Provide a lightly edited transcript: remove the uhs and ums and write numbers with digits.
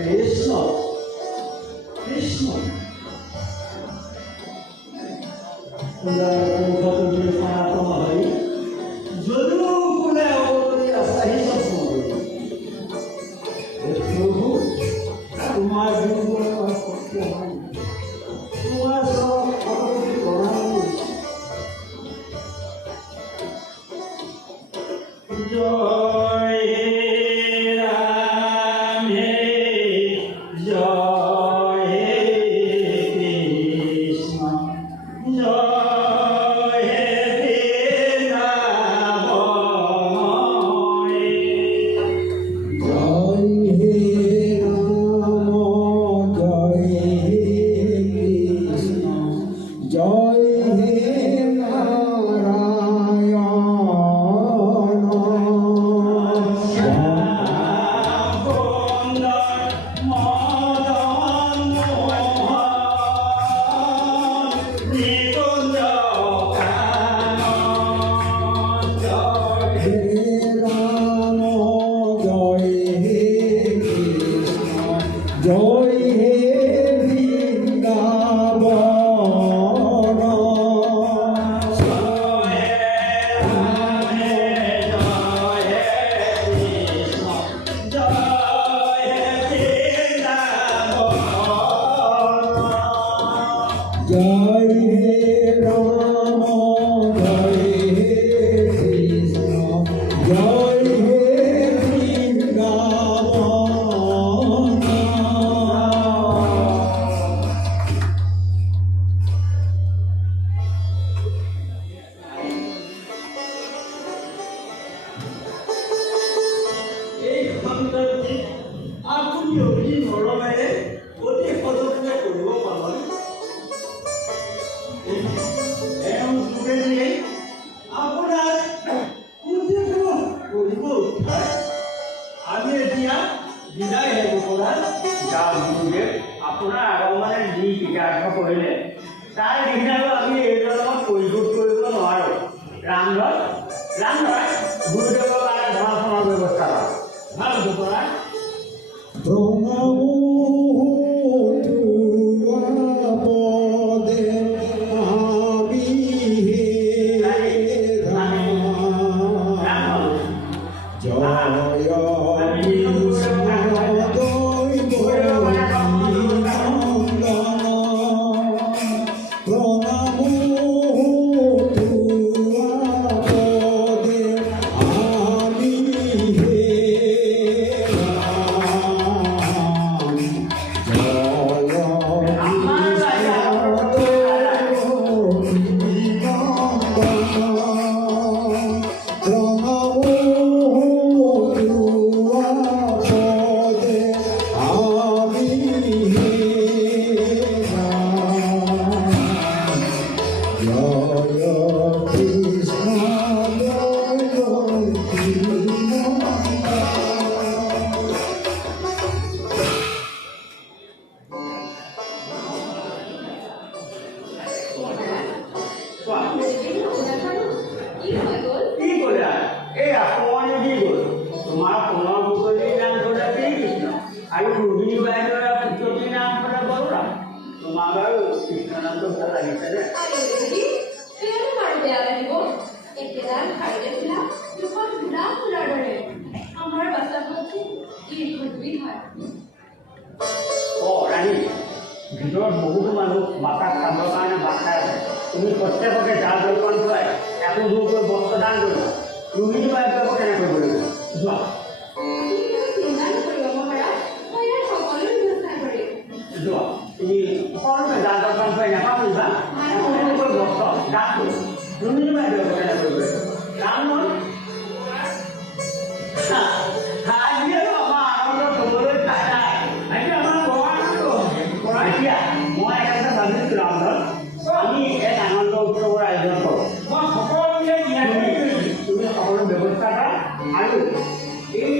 কৃষ্ণ কৃষ্ণ সনাতন হৰি যদিও কোনে অৱতৰি আছাহি স্বপ্ন প্ৰভু তোমাৰ জীৱনৰ শক্তি হয় তোমাৰ চব সকলোকে প্ৰণাম জয় হে ৰাম হে জয় হে কৃষ্ণ জয় হে বৃন্দাবন জয় হে ৰাম জয় হে কৃষ্ণ জয় হে জয় হে বৃন্দাবন জয় হে রাম হে জয় হে কৃষ্ণ জয় হে বৃন্দাবন জয় হে রাম জয় হে কৃষ্ণ জয় হে আপুনি অতি মৰমেৰে অতি সযতনে কৰিব পাৰোঁ এওঁ যোগেদিয়ে আপোনাৰ উদ্দেশ্য কৰিব আমি এতিয়া বিদায় হ'ব পৰা যাওঁ গুৰুদেৱ আপোনাৰ আগমনে যি কৃতাৰ্থ কৰিলে তাৰ দিশটো আমি এইটোৰ লগত পৰিশোধ কৰিব নোৱাৰোঁ ৰামধৰ গুৰুদেৱৰ কাৰণে ধৰ্ষণৰ ব্যৱস্থা কৰা ভাল হ'ব পৰা ভিতৰত বহুতো মানুহ মাতা খাবৰ কাৰণে বাট খাই আছে তুমি প্ৰত্যেককে জা জলপান খুৱাই একো দূৰকৈ বস্ত্ৰদান কৰিবা ৰোহিণী বাইদেউক কেনেকৈ কৰিব যোৱা যোৱা তুমি সকলোকে জা জলপান খুৱাই নাপাবা একো দূৰকৈ বস্ত্ৰ দান কৰিবা ৰোহিণী বাইদেউক কেনেকৈ কৰিব ৰামন আমি এক আনন্দ উৎসৱৰ আয়োজন কৰোঁ মই সকলোকে তুমি সকলো ব্যৱস্থা কৰা আৰু এই